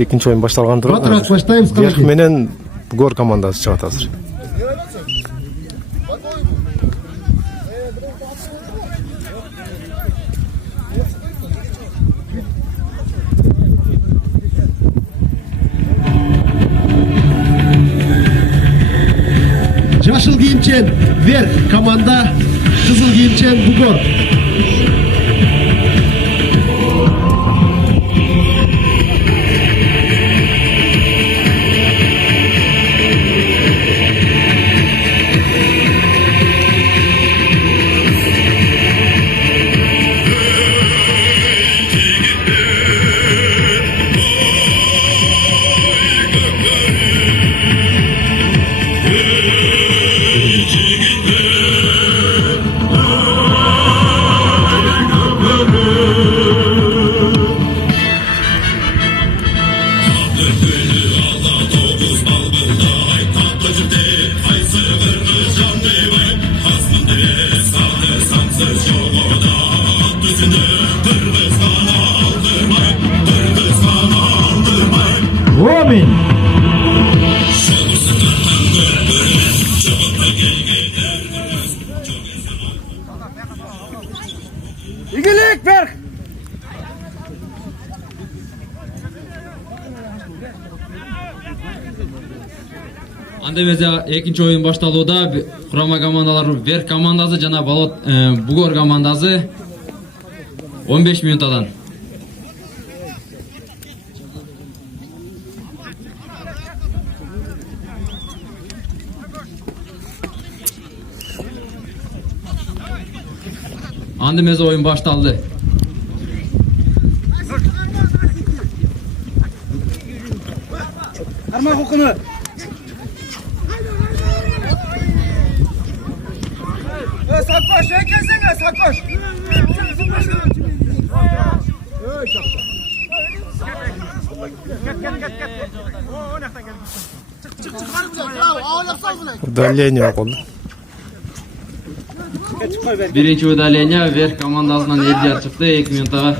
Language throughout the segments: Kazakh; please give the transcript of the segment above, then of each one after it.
Экинчи oyun башталган турат. Батыраак баштайбыз. Верх менен Бугор командасы чыгат азыр. Жашыл кийимчен Верх команда, кызыл кийимчен Бугор. Women. İkilik Berk. Анда безе экинчи оюн башталууда курама командалар Верх командасы жана Бугор командасы 15 минутадан. Анда безе оюн башталды. Arma hukunu. Sakoş, herkesine sakoş. Удаление болду. Birinci udalение Верх командасынан Элдияр чыкты 2 минутага.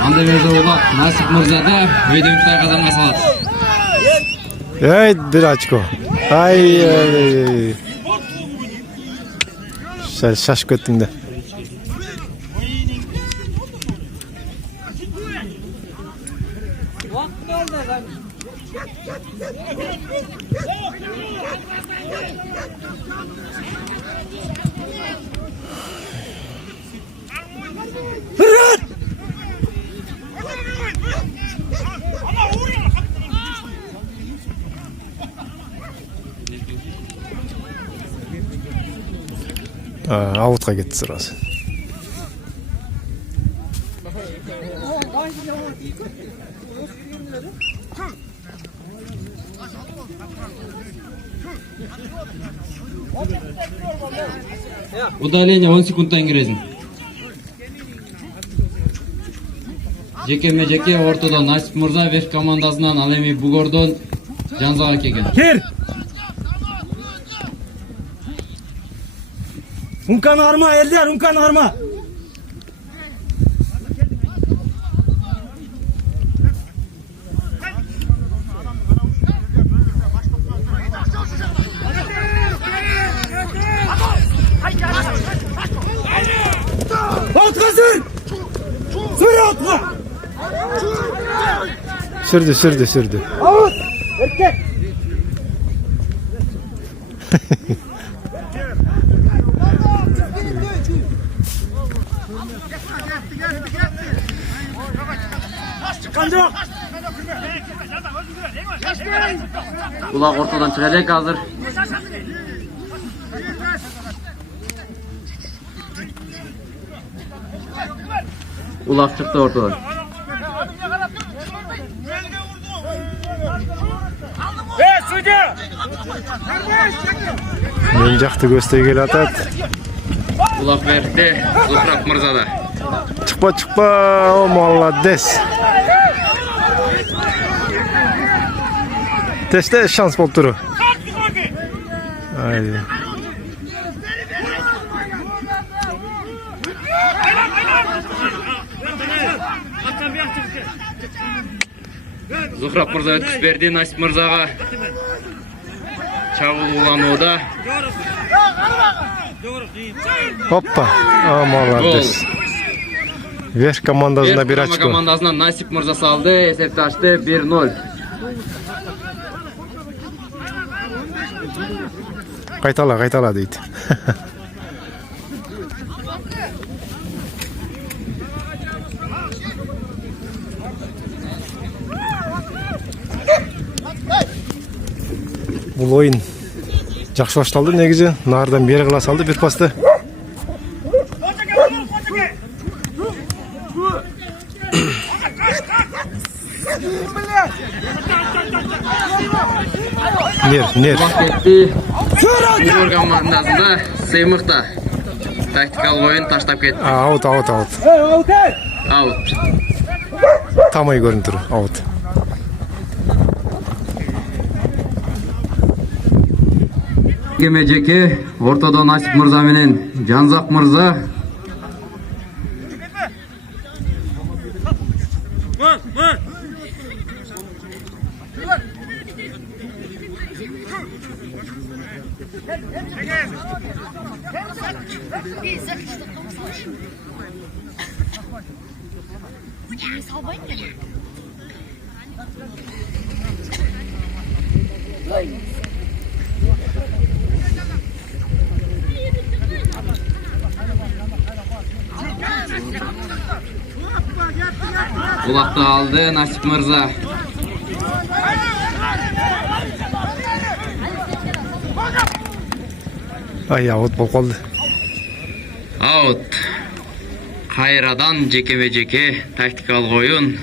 Анда безе ула Насип Мырзада Өйдөмүштай казанга салат. Ey, bir очко. Ay. Şaşıp kettin de. Avutqa ketdi sırası. Удаление 10 секундтан киресиң. Жеке ортодон Насип Мырза Верх командасынан, ал эми Бугордон Жанзага келген. Gir. Unkan arma Elder, unkan arma. Otkasın. Sürü otla. Sürdü. Avut. Erkek. Улак ортодон чыга элек азыр. Улак чыкты ортодон. Судья. Men жақты көстей келе атат. Улак Верхте Зухрат Мырзада. Çıkma, o молодец. Teste şans bol turu. Haydi. Zuhrab Mırza ötküz berdi Nasip Mırzaga. Çabul ulanıda. Hoppa. Aa, молодец. Ver komandasına bir açko. Komandasına Nasip Mırza saldı. Esepte açtı 1-0. Qaytala deydi. Бұл ойын жақсы башталды негізі. Нардан бері қыла салды бір пасты. Нер. Кетті. Угор командасында Сыймықта. Тактикалық ойын таштап кетті. Аут. Аут. Тамай көрініп тұр. Аут. Жеке ортада Насип Мырза менен Жанзак Мырза. Kulakta aldı Nasip Mırza. Ay, аут болып қалды. Аут. Кайрадан жеке тактикалык oyun.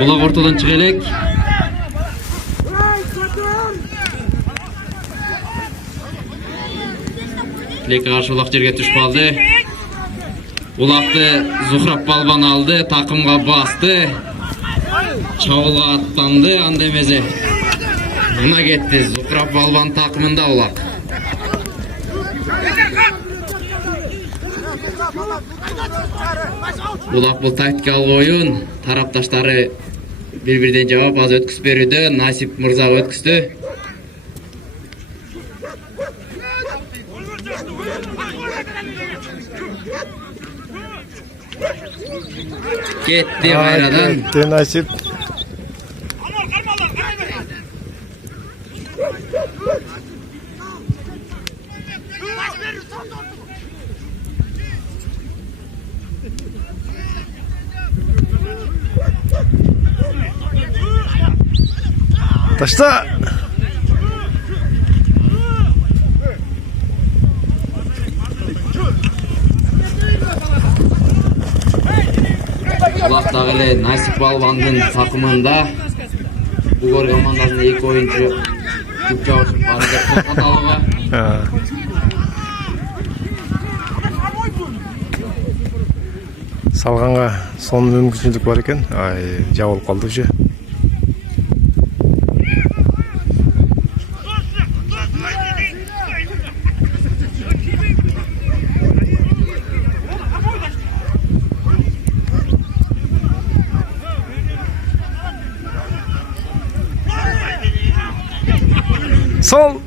Улак ортодон чыга элек. Леке каршы улак жерге түшүп калды. Улакты Зухраб балбан алды, такымга басты. Чабылга аттанды, анда эмесе. Мына кетти. Зухраб балбан такымында улак. Улак бул тактикалык oyun. Тарапташтары бири-бирден жаап аз өткүз берүүдө. Насип Мырза өткүздү. Кетти кайрадан. Кетти Насип. Ташта. Улактагы эле Насип балбандын такымында Бугор командасында 2 oyuncu күп жабышып бара деп аталууга. Салганга сонун мүмкүнчүлүк бар экен. Ай, жабылып калды уже. Sol.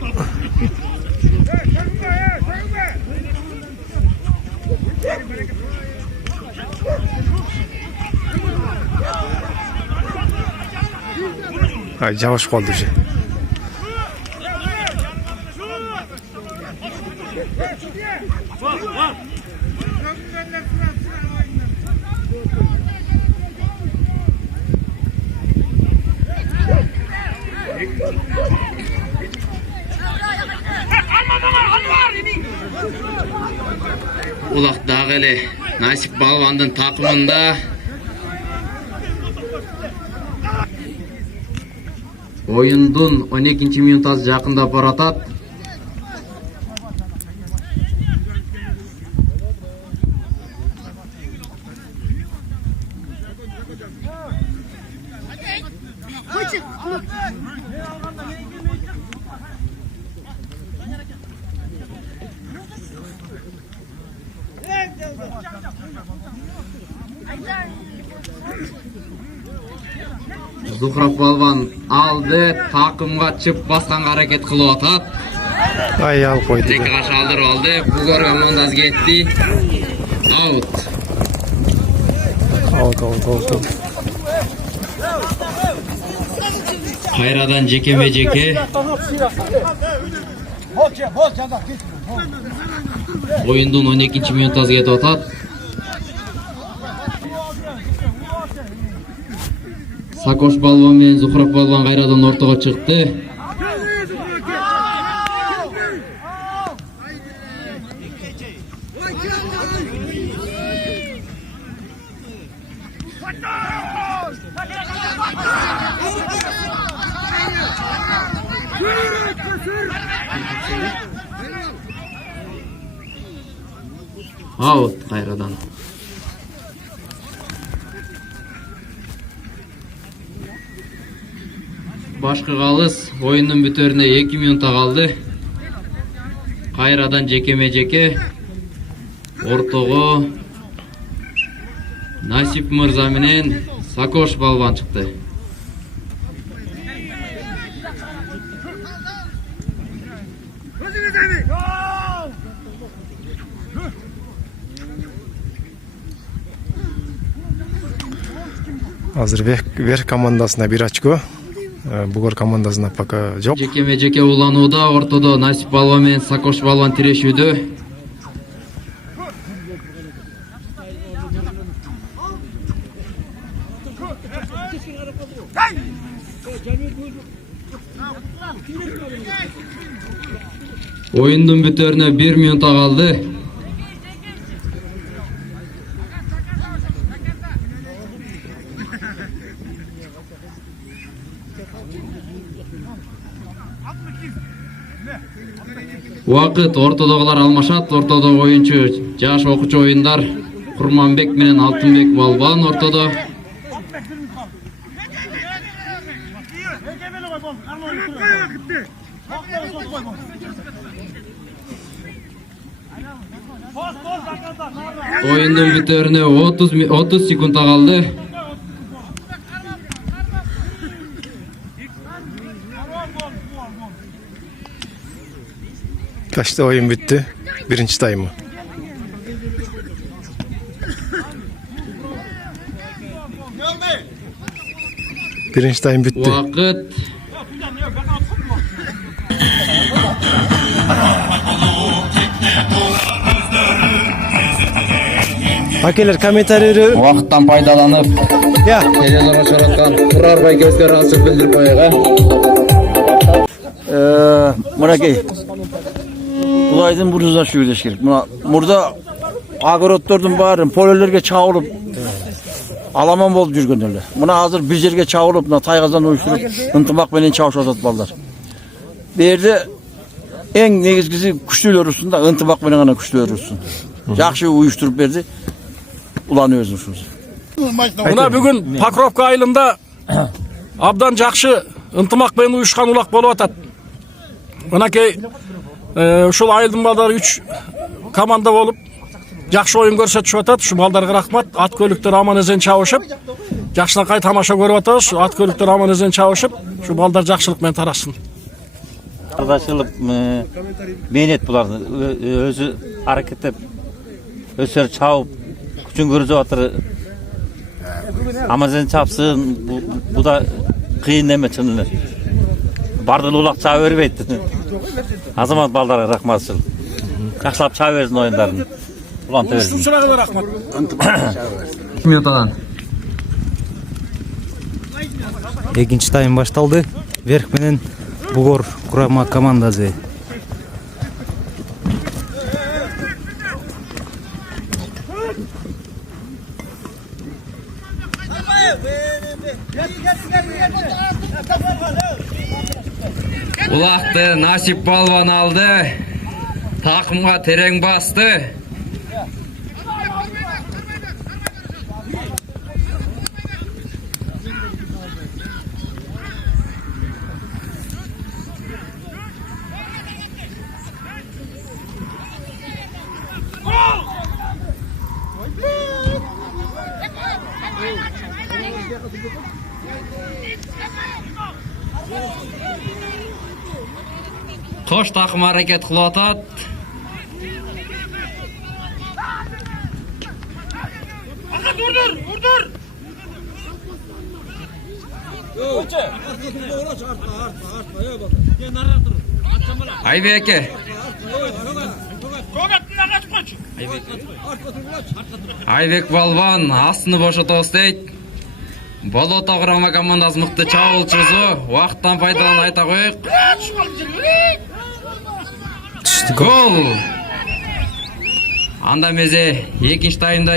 Ay, jabışıp kaldı уже. Улактагы эле Насип балбандын такымында oyundun 12 minutасы жакындап баратат. Zuhrab balvan aldı. Takımga çıp baskanга hareket kılıp atat. Ay al koydu. Tek karşı aldır aldı. Bulgar komandası gitti. Out. Out. Hayradan cekeme ceke. Oyundan 12. minutaz getip atat. Sakoş balvan menен Zuhrab balvan kayradan ortaga çıktı. Out kayradan. Başka kalız oyunun bütörüne 2 minuta kaldı. Kayradan cekeme ceke. Ortogo Nasip Mırza menen Sakoş balvan çıktı. Hazır Ver komandasına bir açko. Bugar komandasına paka yok. Cekeme ceke ulanууда, ортодо Насип балван менен Сакош балван тирешүүдө. Oyundun bütörüne 1 minuta kaldı. Vakit ortadagilar almaşat. Ortada oyuncu Jaş okuçu oyunlar Kurmanbek menен Altınbek balvan ortada. Oyunun bütörüne 30 sekunda kaldı. Kaçta oyun bitti? Birinci time'ı. Birinci time bitti. Vakit Hakeler komentarları Vakittan faydalanıp ya televizyona soratkan Turar Bay gözleri açık bildirip koyuyor. Mırakey. Bulaydım buruzda şuyleş gerek. Burada agorotlardan bağırın, pollerlerge çağırıp alaman bolup жүрgөнler. Buna hazır bir yerge çağırıp, taygazdan uyuşturup, ıntımak menen çağış ozat ballar. Berde en negizgisi küçülü örürsün da ıntımak menen gana küçülü örürsün. Жақшы uyuşturup berdi. Ulanıyorsunuz. Mına bugün Pakrovka ayılında abdan жақшы ынтымак менен уюшкан улак болуп атат. Мынакей ушул айылдын балдары 3 команда болуп жақшы оюн көрсөтүшүп атат. Ушу балдарга рахмат. Ат көлүктөр аман эзен чабышып, жакшынакай тамаша көрүп атабыз. Ат көлүктөр аман эзен чабышып, ушу балдар жакшылык менен тарасын. Ardашылып менет буларды өзү аракеттеп өсөр чабып күчүн көрүзүп атыр. Амазен чапсын, бу да кыйын эме чын эле. Бардыл улак чаба бербейт. Азамат балдарга рахматчыл. Жакшылап чаба берсин оюндарын. Уланта берсин. Ушуңарга да рахмат. 2 минутадан. Экинчи тайм башталды. Верх менен Бугор курама командасы. Ulaktı Nasip balvan aldı. Takımga tereң bastı. Koş takım hareket kılıp atat. Aybeke. Aybek Balvan астыны бошото isteyt. Болото құрама командасы мықты чабуулчусу. Уақыттан пайдаланып айта коёк. Гол. Анда мезе экинчи таймда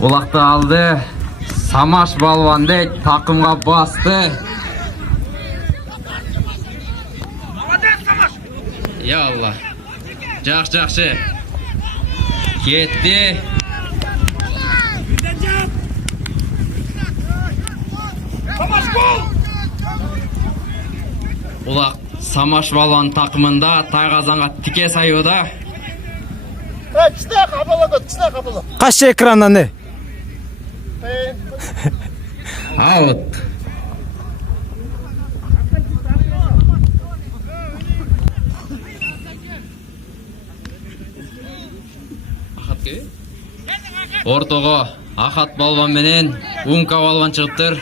Улақты алды. Самаш Балвандек такымга басты. Ya Allah. Жақсы. Кетті. Улақ Самаш Балван такымында Тайғазанға тике сайыуда. Kaç ekrandan ne? Аут. Ортого Ахат Балван менен Умка Балван чыгыптыр.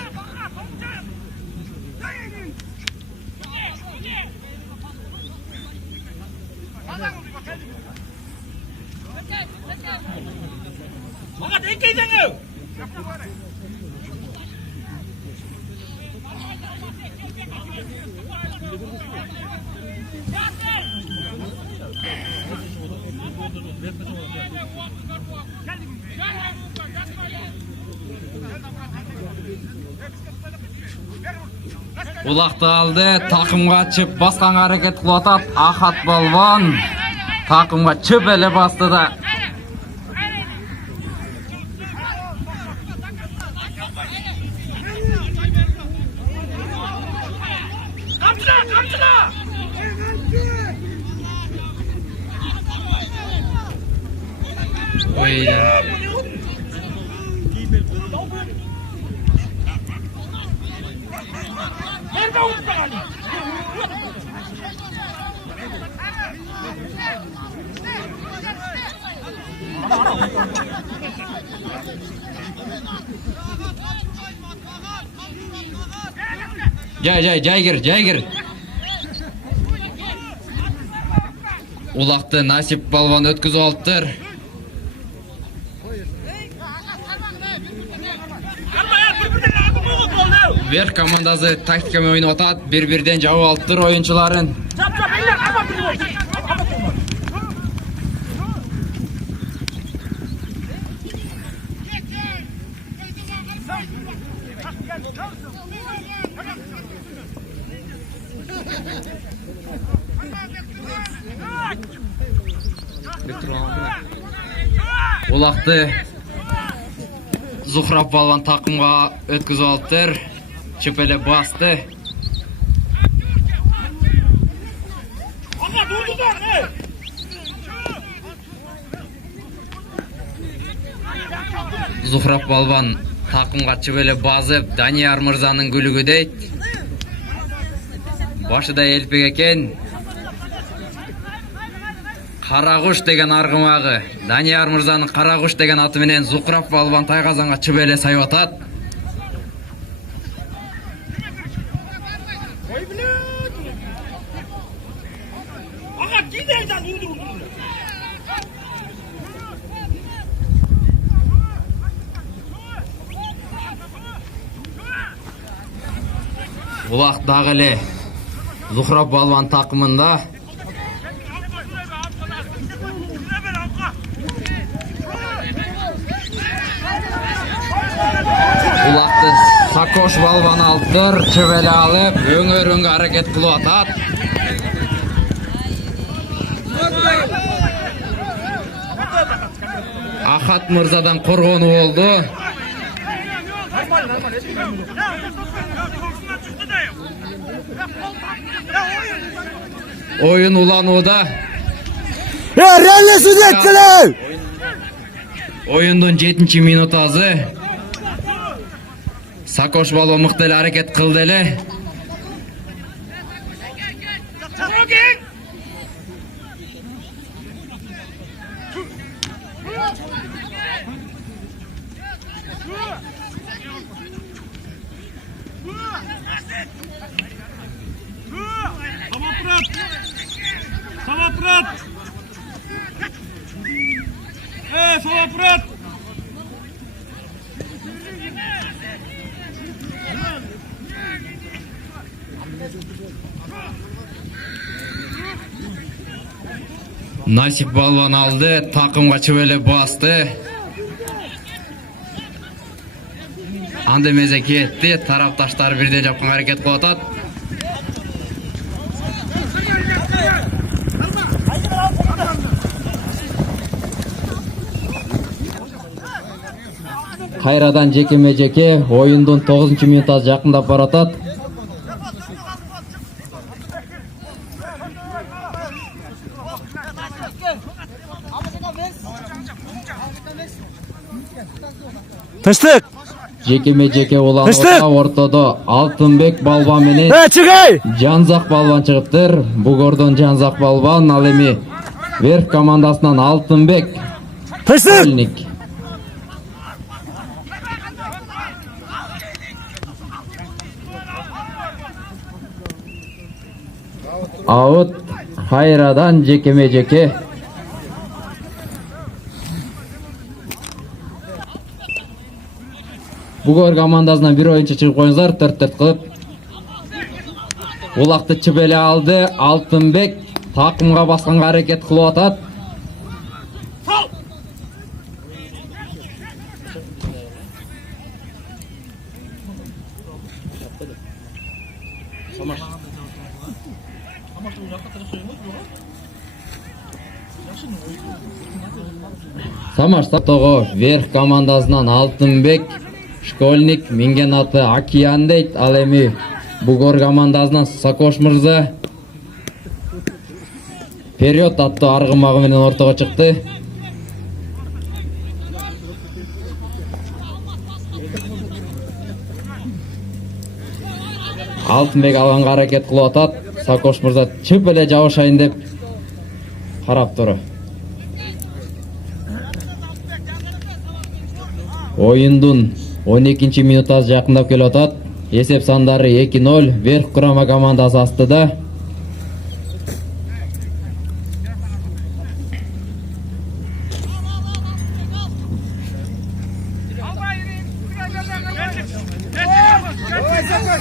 Улақты алды, такымга чып басканга аракет кылып атат. Ахат Балван такымга чып эле басты да. Ой. Жай кир. Улақты Насип Балван өткізіп алыптыр. Верх командасы тактикамен ойнап атат. Bir-birden жабып алыптыр oyuncuların. Улақты Зухрап Балван такымга өткізіп алыптыр. Чөпеле басты. Зухрап Балван такымга чөпеле басып, Данияр мырзанын күлүгү дейт. Башыда элпек экен. Карагуш деген аргымагы. Данияр мырзанын Карагуш деген аты менен Зухрап Балван Тайгазанга чөпеле сайып атат. Улак дагы эле Зухрап Балван такымында. Улакты Сакош Балван алыптыр, чөбеле алып, өңөрүнгө аракет кылып атат. Ахат мырзадан коргону болду. Oyun ulanуда. Реально судья! Oyundun 7 minutazı. Sakoş balon mıқты эле hareket kıldı эле. Nasip balvan aldı, takımga çöbele bastı. Andemeze ketti, taraftaşlar birden japkın hareket kılıp atat. Kayradan jekeme-jeke oyundun 9 minutasi jakындап baratat. Тыштык! Jekeme-jeke ulan ortada Altınbek balban menen Çıkay! Canzak balban çıkıptır. Bugor'dan Canzak balban al emi Verk komandasından Altınbek Tıştık! Şkolnik. Out Hayradan jekeme-jeke. Bugor komandasından bir oyuncu çıkıp koyunuzlar 4-4 kılıp. Ulaқты çibele aldı. Altınbek takımga baskan hareket kılıp atat. Samaş Togo Verk komandasından Altınbek Şkolnik mingen atı Akiyan deyt. Al emi Bugor komandasынан Sakoş Mırza Period attı argımagı menen ortaga çıktı. Altınbek alганга hareket kılıp atat. Sakoş Mırza çıp ele jabышайын деп karap turu. Oyundun 12 minutasi jakындап келип атат. Esep sandары 2-0 Verk kurama komandası astıda.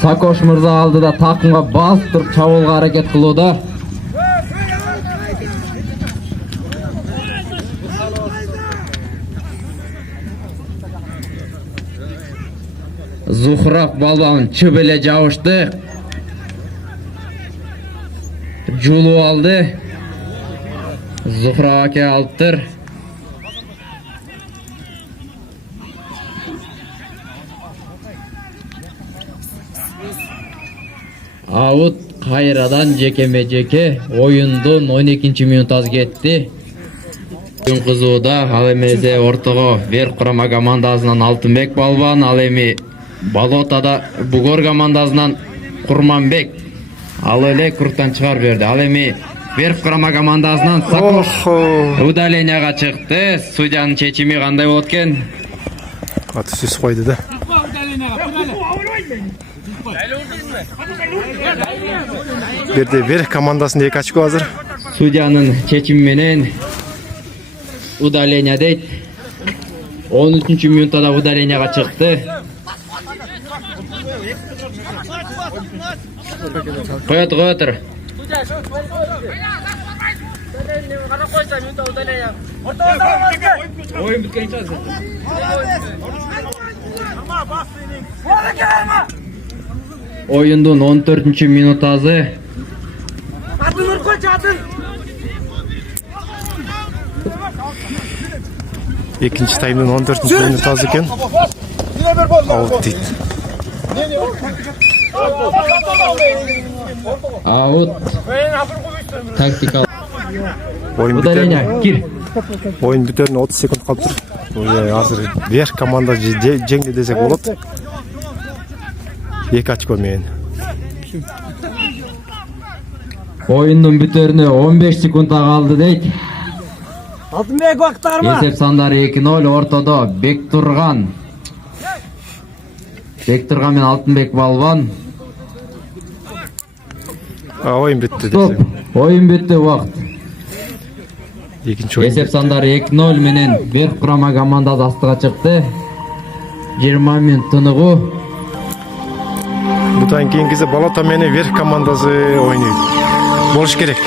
Sakoş Mırza aldı da takımga bastırıp çabulga hareket kılууда. Zuhrab balban çöbele jabышты. Julu aldı. Zuhrab ake alıptır. Out Kayradan jekeme-jeke oyundun 12 minutasi ketti. Oyun kızıuda al emeze ortogo Verk kurama komandasынан Altınbek balban al emi Balotada Bugor komandasынан Kurmanbek al ele kurttan çıkar berdi. Al emi Verk kurama komandasынан Sakoş udalenияга çıktı. Судьянын чечими кандай болот экен? Atışsız koydu da. Bir de Verk komandasında iki açık hazır. Судьянын чечими менен удаление дейт. 13 минутта да удаленияга çıktı. Koyatır. Oyun bitken oyundun 14 minutası. İkinci taymın 14. minutası iken. Out deydi. Out. Taktikal. Oyun biter. Удаление. Кир. Oyun biterine 30 sekund kalып тұр. Азыр Верх команда жеңді десек болады. 2 очко менен. Oyunun biterine 15 sekunda kaldı deyt. Алтынбек вакыттарма. Есеп сандары 2-0 ортодо Бектурган. Бектурган мен Алтынбек Балбан. Oyun bitti Стоп. desek. Oyun bitti vakt. Екінші oyun. Есеп сандары 2-0 менен Верх құрама командасы астыға чыкты. 20 минут тыныгуу. Бұдан кейінгізе Балата менен Верх командасы ойнайды. Болуш керек.